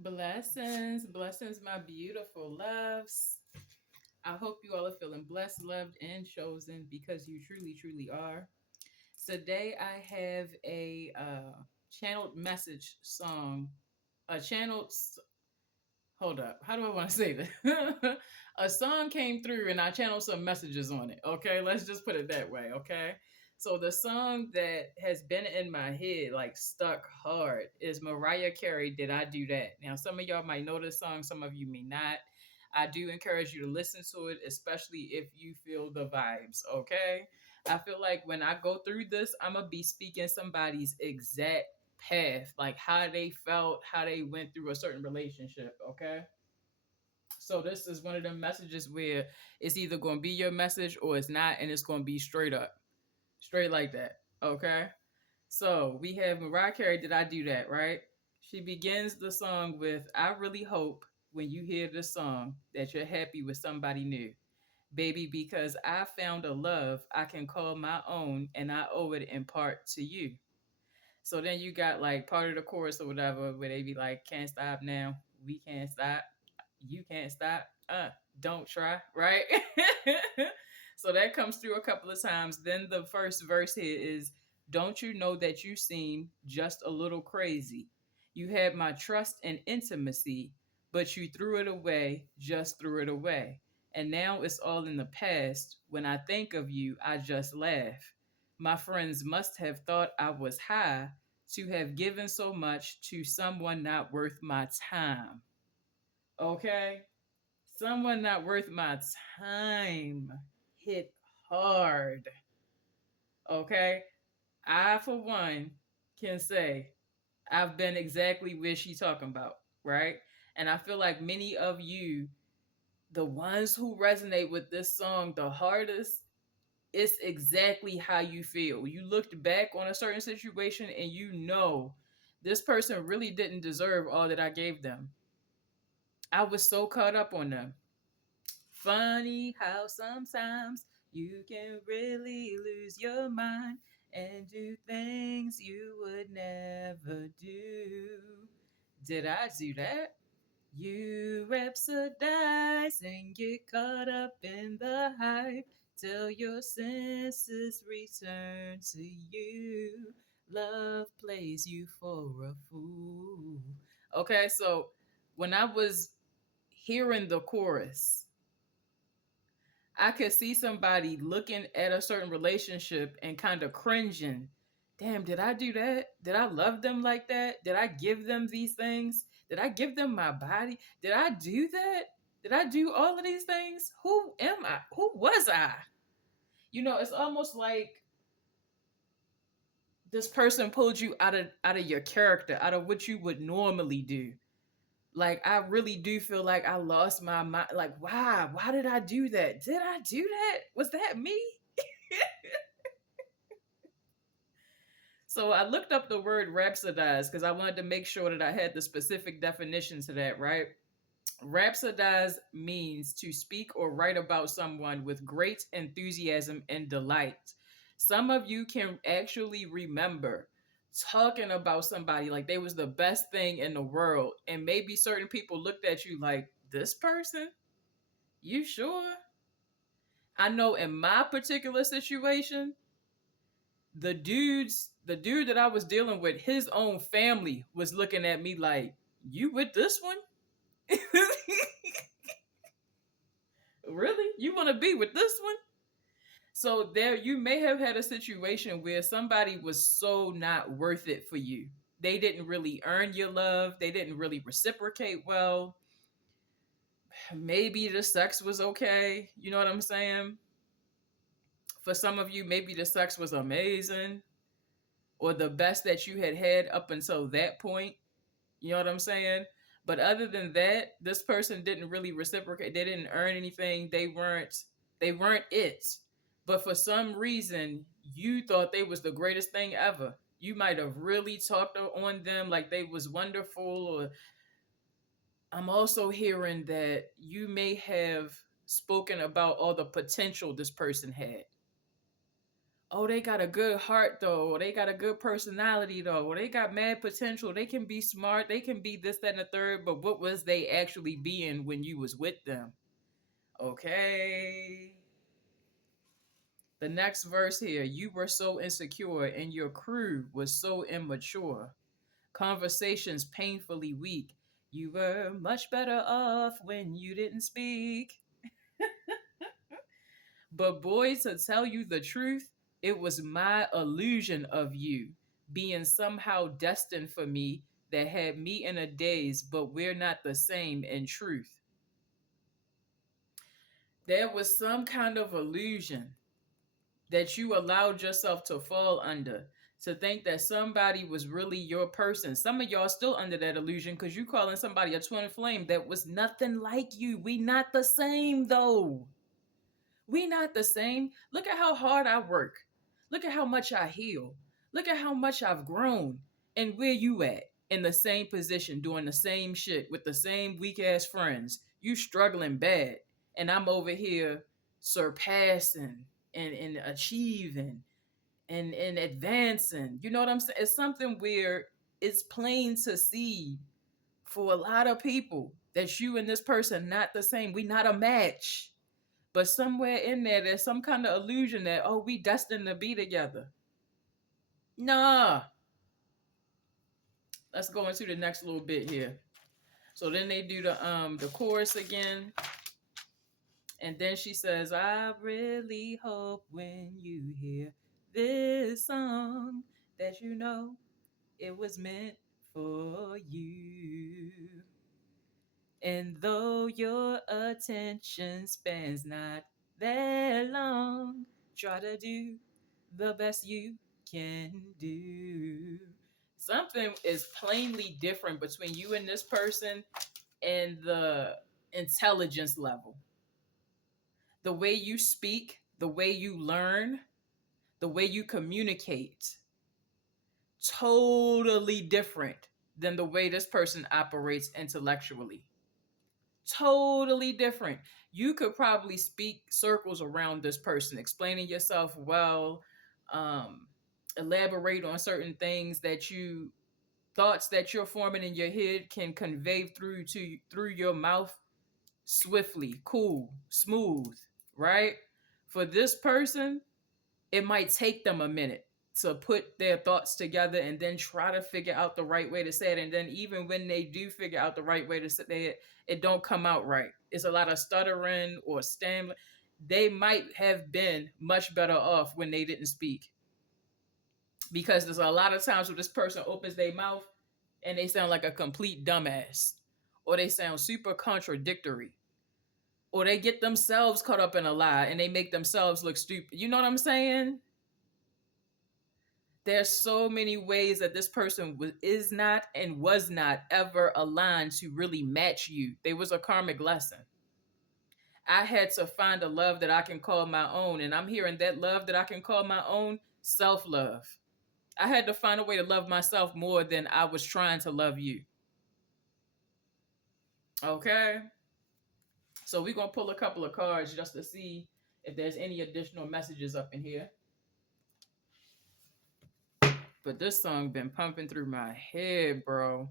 Blessings, blessings, my beautiful loves. I hope you all are feeling blessed, loved, and chosen because you truly, truly are. Today, I have a channeled message song. A channeled. Hold up. How do I want to say this? A song came through and I channeled some messages on it. Okay, let's just put it that way. Okay. So the song that has been in my head, like stuck hard, is Mariah Carey, Did I Do That? Now, some of y'all might know this song, some of you may not. I do encourage you to listen to it, especially if you feel the vibes, okay? I feel like when I go through this, I'm going to be speaking somebody's exact path, like how they felt, how they went through a certain relationship, okay? So this is one of them messages where it's either going to be your message or it's not, and it's going to be straight up, straight like that, okay? So we have Mariah Carey, Did I Do That, right? She begins the song with, I really hope when you hear this song that you're happy with somebody new. Baby, because I found a love I can call my own and I owe it in part to you. So then you got like part of the chorus or whatever where they be like, can't stop now, we can't stop, you can't stop, don't try, right? So that comes through a couple of times. Then the first verse here is, don't you know that you seem just a little crazy? You had my trust and intimacy, but you threw it away, just threw it away. And now it's all in the past. When I think of you, I just laugh. My friends must have thought I was high to have given so much to someone not worth my time. Okay? Someone not worth my time hit hard. Okay? I, for one, can say I've been exactly where she's talking about, right? And I feel like many of you, the ones who resonate with this song the hardest, it's exactly how you feel. You looked back on a certain situation and you know this person really didn't deserve all that I gave them. I was so caught up on them. Funny how sometimes you can really lose your mind and do things you would never do. Did I do that? You rhapsodize and get caught up in the hype till your senses return to you. Love plays you for a fool. Okay, so when I was hearing the chorus, I could see somebody looking at a certain relationship and kind of cringing. Damn, did I do that? Did I love them like that? Did I give them these things? Did I give them my body? Did I do that? Did I do all of these things? Who am I? Who was I? You know, it's almost like this person pulled you out of your character, out of what you would normally do. Like I really do feel like I lost my mind. Like, why? Why did I do that? Did I do that? Was that me? So I looked up the word rhapsodize because I wanted to make sure that I had the specific definition to that, right? Rhapsodize means to speak or write about someone with great enthusiasm and delight. Some of you can actually remember talking about somebody like they was the best thing in the world. And maybe certain people looked at you like, this person? You sure? I know in my particular situation, the dude that I was dealing with, his own family was looking at me like, you with this one? Really? You want to be with this one? So there you may have had a situation where somebody was so not worth it for you. They didn't really earn your love. They didn't really reciprocate well. Maybe the sex was okay. You know what I'm saying? For some of you, maybe the sex was amazing or the best that you had had up until that point. You know what I'm saying? But other than that, this person didn't really reciprocate. They didn't earn anything. They weren't it. But for some reason, you thought they was the greatest thing ever. You might have really talked on them like they was wonderful. Or I'm also hearing that you may have spoken about all the potential this person had. oh, they got a good heart though, or they got a good personality though, or they got mad potential. They can be smart, they can be this, that, and the third, but what was they actually being when you was with them? Okay. The next verse here, you were so insecure and your crew was so immature. Conversations painfully weak. You were much better off when you didn't speak. But boy, to tell you the truth, it was my illusion of you being somehow destined for me that had me in a daze, but we're not the same in truth. There was some kind of illusion that you allowed yourself to fall under, to think that somebody was really your person. Some of y'all still under that illusion because you calling somebody a twin flame that was nothing like you. We not the same though. We not the same. Look at how hard I work. Look at how much I heal. Look at how much I've grown. And where you at? In the same position, doing the same shit with the same weak ass friends. You struggling bad. And I'm over here surpassing and achieving and advancing. You know what I'm saying? It's something where it's plain to see for a lot of people that you and this person not the same. We not a match. But somewhere in there, there's some kind of illusion that, oh, we destined to be together. Nah. Let's go into the next little bit here. So then they do the chorus again. And then she says, I really hope when you hear this song that you know it was meant for you. And though your attention spans not that long, try to do the best you can do. Something is plainly different between you and this person and the intelligence level. The way you speak, the way you learn, the way you communicate, totally different than the way this person operates intellectually. Totally different. You could probably speak circles around this person, explaining yourself well, um, elaborate on certain things that you thoughts that you're forming in your head can convey through your mouth swiftly, cool, smooth, right? For this person, it might take them a minute to put their thoughts together and then try to figure out the right way to say it. And then even when they do figure out the right way to say it, it don't come out right. It's a lot of stuttering or stammering. They might have been much better off when they didn't speak. Because there's a lot of times where this person opens their mouth and they sound like a complete dumbass. Or they sound super contradictory. Or they get themselves caught up in a lie and they make themselves look stupid. You know what I'm saying? There's so many ways that this person is not and was not ever aligned to really match you. There was a karmic lesson. I had to find a love that I can call my own. And I'm hearing that love that I can call my own, self-love. I had to find a way to love myself more than I was trying to love you. Okay? So we're going to pull a couple of cards just to see if there's any additional messages up in here. But this song been pumping through my head, bro.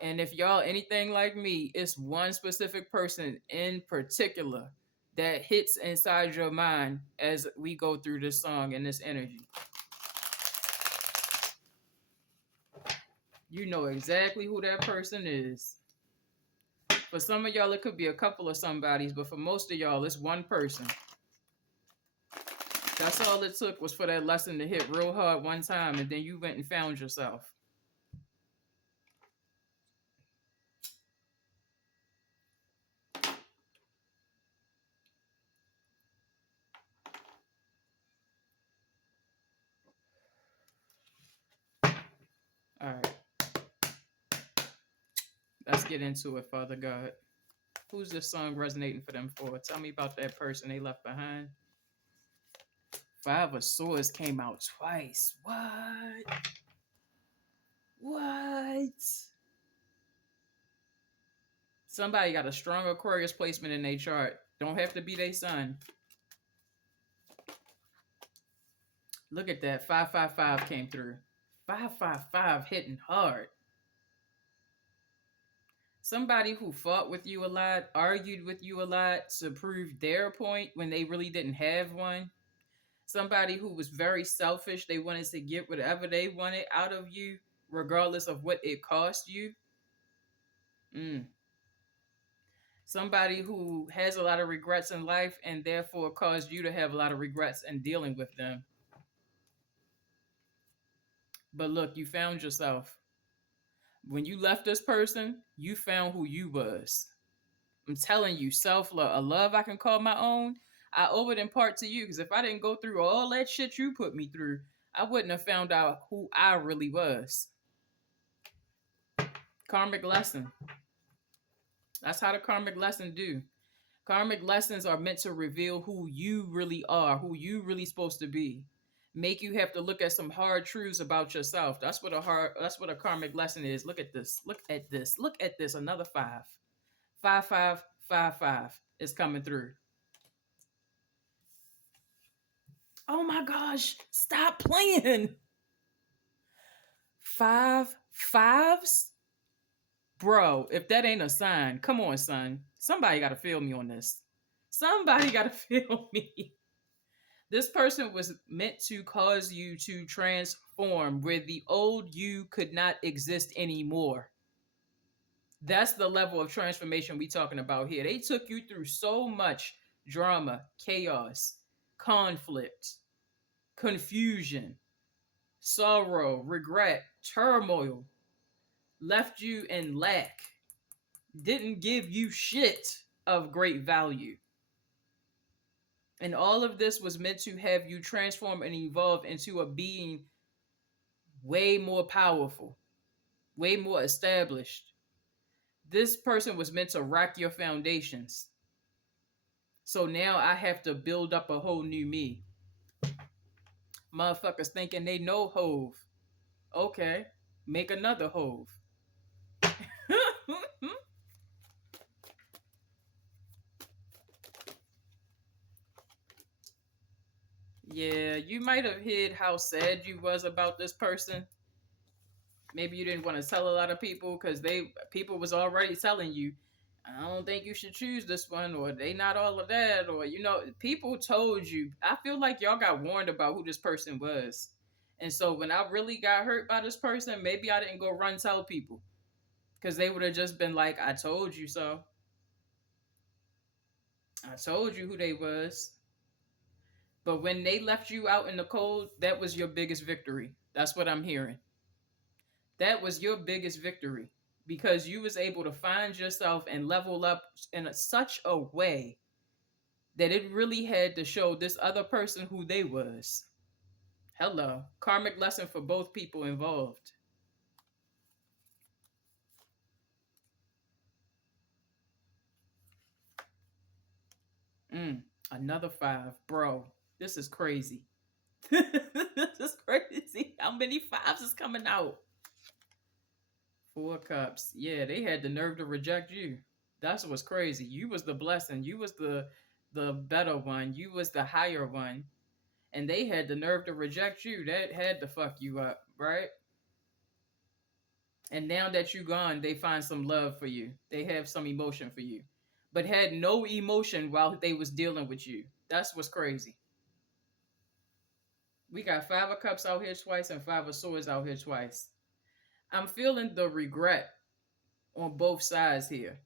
And if y'all anything like me, it's one specific person in particular that hits inside your mind as we go through this song and this energy. You know exactly who that person is. For some of y'all, it could be a couple of somebodies, but for most of y'all, it's one person. That's all it took was for that lesson to hit real hard one time, and then you went and found yourself. All right. Let's get into it, Father God. Who's this song resonating for them for? Tell me about that person they left behind. Five of Swords came out twice. What? What? Somebody got a strong Aquarius placement in their chart. Don't have to be their sun. Look at that. 555 came through. 555 hitting hard. Somebody who fought with you a lot, argued with you a lot to prove their point when they really didn't have one. Somebody who was very selfish. They wanted to get whatever they wanted out of you, regardless of what it cost you. Mm. Somebody who has a lot of regrets in life and therefore caused you to have a lot of regrets in dealing with them. But look, you found yourself. When you left this person, you found who you was. I'm telling you, self love, a love I can call my own. I owe it in part to you because if I didn't go through all that shit you put me through, I wouldn't have found out who I really was. Karmic lesson. That's how the karmic lesson do. Karmic lessons are meant to reveal who you really are, who you really supposed to be. Make you have to look at some hard truths about yourself. That's what a karmic lesson is. Look at this. Look at this. Look at this. Another 5. 5555 is coming through. Oh my gosh. Stop playing. 5 5s? Bro, if that ain't a sign, come on, son. Somebody got to feel me on this. Somebody got to feel me. This person was meant to cause you to transform where the old you could not exist anymore. That's the level of transformation we talking about here. They took you through so much drama, chaos, conflict, confusion, sorrow, regret, turmoil, left you in lack, didn't give you shit of great value. And all of this was meant to have you transform and evolve into a being way more powerful, way more established. This person was meant to rock your foundations. So now I have to build up a whole new me. Motherfuckers thinking they know Hove. Okay, make another Hove. Yeah, you might have hid how sad you was about this person. Maybe you didn't want to tell a lot of people because people was already telling you, I don't think you should choose this one, or they not all of that, or people told you. I feel like y'all got warned about who this person was. And so when I really got hurt by this person, maybe I didn't go run tell people. Because they would have just been like, I told you so. I told you who they was. But when they left you out in the cold, that was your biggest victory. That's what I'm hearing. That was your biggest victory. Because you was able to find yourself and level up in such a way that it really had to show this other person who they was. Hello. Karmic lesson for both people involved. Another 5. Bro, this is crazy. This is crazy. How many 5s is coming out? 4 cups. Yeah, they had the nerve to reject you. That's what's crazy. You was the blessing. You was the better one. You was the higher one. And they had the nerve to reject you. That had to fuck you up, right? And now that you gone, they find some love for you. They have some emotion for you. But had no emotion while they was dealing with you. That's what's crazy. We got 5 of cups out here twice and 5 of swords out here twice. I'm feeling the regret on both sides here.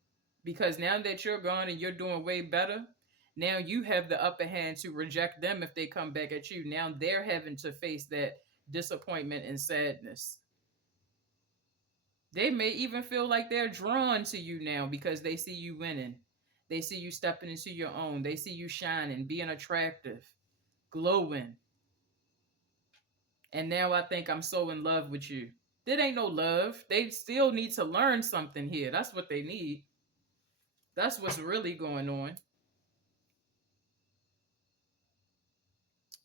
Because now that you're gone and you're doing way better, now you have the upper hand to reject them if they come back at you. Now they're having to face that disappointment and sadness. They may even feel like they're drawn to you now because they see you winning. They see you stepping into your own. They see you shining, being attractive, glowing. And now I think I'm so in love with you. There ain't no love. They still need to learn something here. That's what they need. That's what's really going on.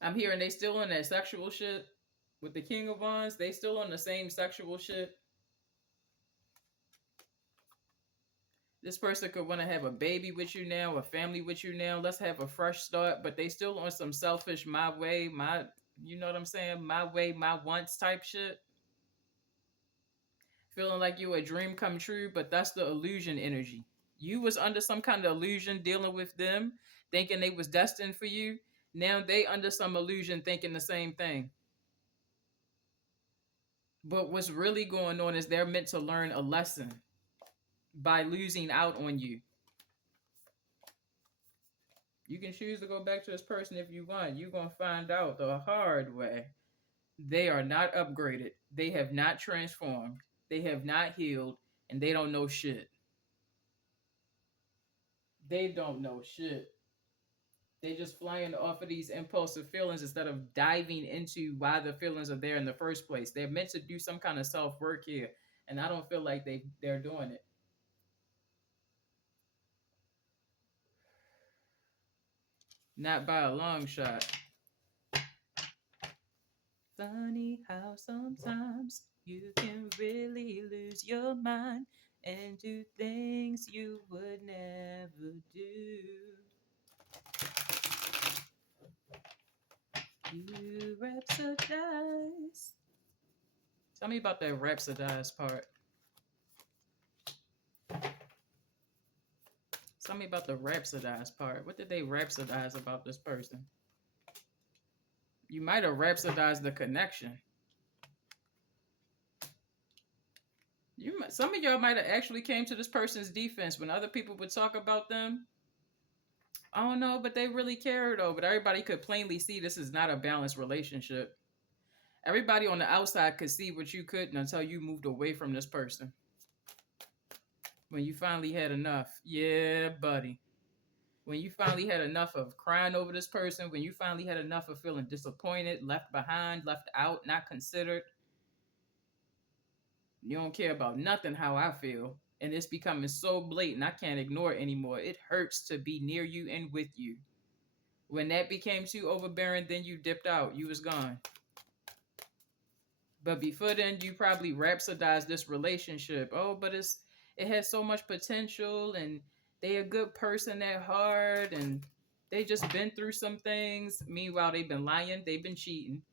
I'm hearing they still on that sexual shit with the King of Wands. They still on the same sexual shit. This person could want to have a baby with you now, a family with you now. Let's have a fresh start, but they still on some selfish my way, my You know what I'm saying? My way, my wants type shit. Feeling like you a dream come true, but that's the illusion energy. You was under some kind of illusion dealing with them, thinking they was destined for you. Now they under some illusion thinking the same thing. But what's really going on is they're meant to learn a lesson by losing out on you. You can choose to go back to this person if you want. You're going to find out the hard way. They are not upgraded. They have not transformed. They have not healed. And they don't know shit. They don't know shit. They just flying off of these impulsive feelings instead of diving into why the feelings are there in the first place. They're meant to do some kind of self work here. And I don't feel like they're doing it. Not by a long shot. Funny how sometimes you can really lose your mind and do things you would never do. You rhapsodize. Tell me about that rhapsodize part. Tell me about the rhapsodize part. What did they rhapsodize about this person? You might have rhapsodized the connection. Some of y'all might have actually came to this person's defense when other people would talk about them. I don't know, but they really care though. But everybody could plainly see this is not a balanced relationship. Everybody on the outside could see what you couldn't until you moved away from this person. When you finally had enough. Yeah, buddy. When you finally had enough of crying over this person, when you finally had enough of feeling disappointed, left behind, left out, not considered, you don't care about nothing how I feel. And it's becoming so blatant, I can't ignore it anymore. It hurts to be near you and with you. When that became too overbearing, then you dipped out. You was gone. But before then, you probably rhapsodized this relationship. Oh, but it has so much potential, and they a good person at heart, and they just been through some things. Meanwhile, they've been lying, they've been cheating.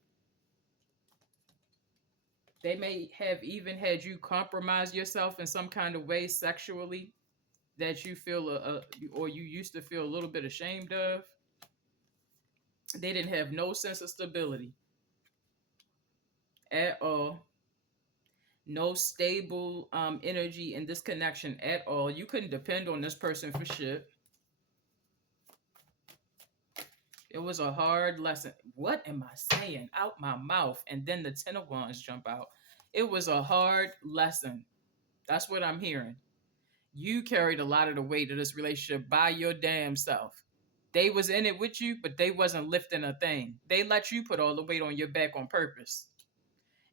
They may have even had you compromise yourself in some kind of way sexually that you feel or you used to feel a little bit ashamed of. They didn't have no sense of stability at all. No stable energy in this connection at all. You couldn't depend on this person for shit. It was a hard lesson. What am I saying out my mouth? And then the 10 of Wands jump out. It was a hard lesson. That's what I'm hearing. You carried a lot of the weight of this relationship by your damn self. They was in it with you, but they wasn't lifting a thing. They let you put all the weight on your back on purpose.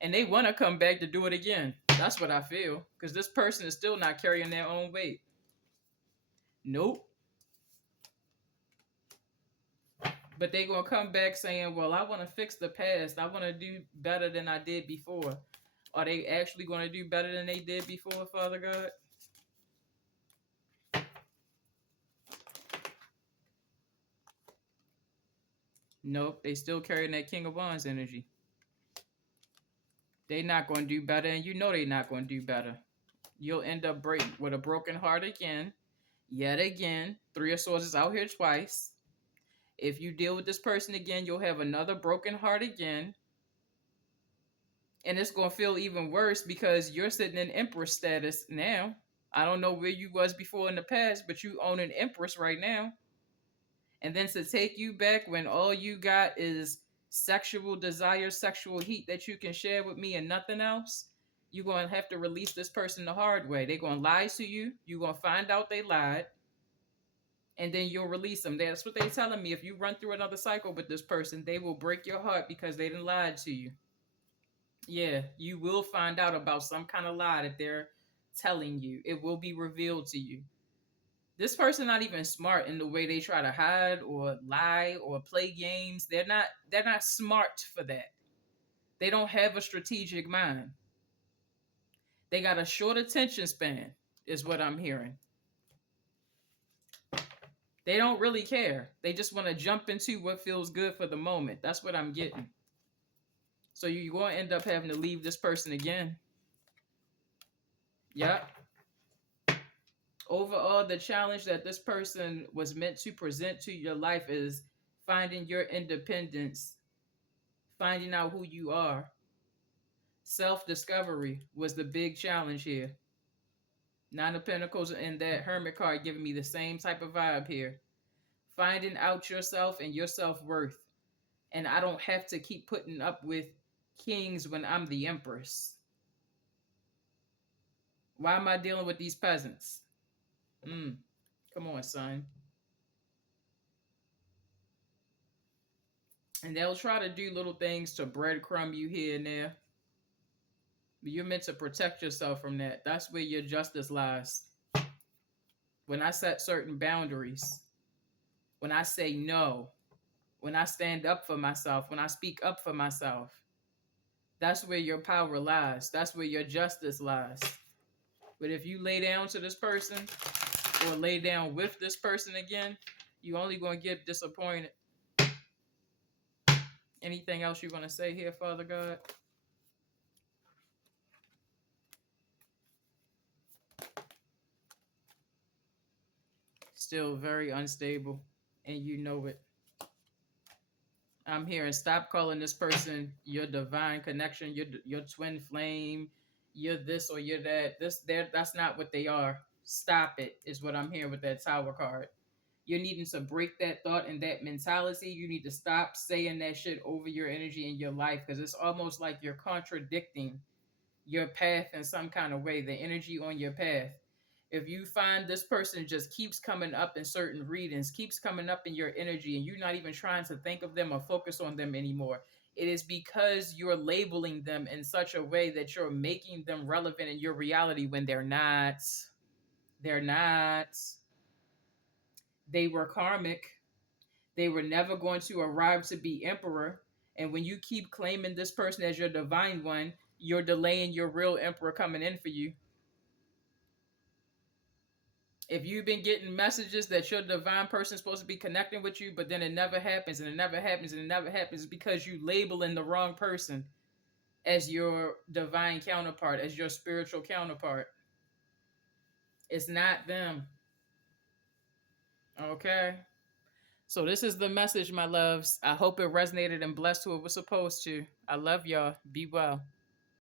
And they want to come back to do it again. That's what I feel. Because this person is still not carrying their own weight. Nope. But they going to come back saying, well, I want to fix the past. I want to do better than I did before. Are they actually going to do better than they did before, Father God? Nope. They still carrying that King of Wands energy. They not going to do better, and you know they not going to do better. You'll end up with a broken heart again. Yet again. 3 of Swords is out here twice. If you deal with this person again, you'll have another broken heart again. And it's going to feel even worse because you're sitting in Empress status now. I don't know where you was before in the past, but you own an Empress right now. And then to take you back when all you got is sexual desire, sexual heat that you can share with me and nothing else, you're going to have to release this person the hard way. They're going to lie to you. You're going to find out they lied. And then you'll release them. That's what they're telling me. If you run through another cycle with this person, they will break your heart because they didn't lie to you. Yeah, you will find out about some kind of lie that they're telling you. It will be revealed to you. This person not even smart in the way they try to hide or lie or play games. They're not smart for that. They don't have a strategic mind. They got a short attention span, is what I'm hearing. They don't really care. They just want to jump into what feels good for the moment. That's what I'm getting. So you're going to end up having to leave this person again. Yep. Overall, the challenge that this person was meant to present to your life is finding your independence, finding out who you are. Self discovery was the big challenge here. Nine of Pentacles and that Hermit card giving me the same type of vibe here. Finding out yourself and your self worth. And I don't have to keep putting up with kings when I'm the empress. Why am I dealing with these peasants? Come on, son. And they'll try to do little things to breadcrumb you here and there. But you're meant to protect yourself from that. That's where your justice lies. When I set certain boundaries, when I say no, when I stand up for myself, when I speak up for myself, that's where your power lies. That's where your justice lies. But if you lay down to this person or lay down with this person again, you're only going to get disappointed. Anything else you want to say here, Father God? Still very unstable, and you know it. I'm here, and stop calling this person your divine connection, your twin flame, you're this or you're that. That's not what they are. Stop it, is what I'm hearing with that Tower card. You're needing to break that thought and that mentality. You need to stop saying that shit over your energy in your life, because it's almost like you're contradicting your path in some kind of way, the energy on your path. If you find this person just keeps coming up in certain readings, keeps coming up in your energy, and you're not even trying to think of them or focus on them anymore, it is because you're labeling them in such a way that you're making them relevant in your reality when they're not. They're not. They were karmic. They were never going to arrive to be emperor. And when you keep claiming this person as your divine one, you're delaying your real emperor coming in for you. If you've been getting messages that your divine person is supposed to be connecting with you, but then it never happens and it never happens and it never happens, because you labeling the wrong person as your divine counterpart, as your spiritual counterpart. It's not them. Okay? So this is the message, my loves. I hope it resonated and blessed who it was supposed to. I love y'all. Be well.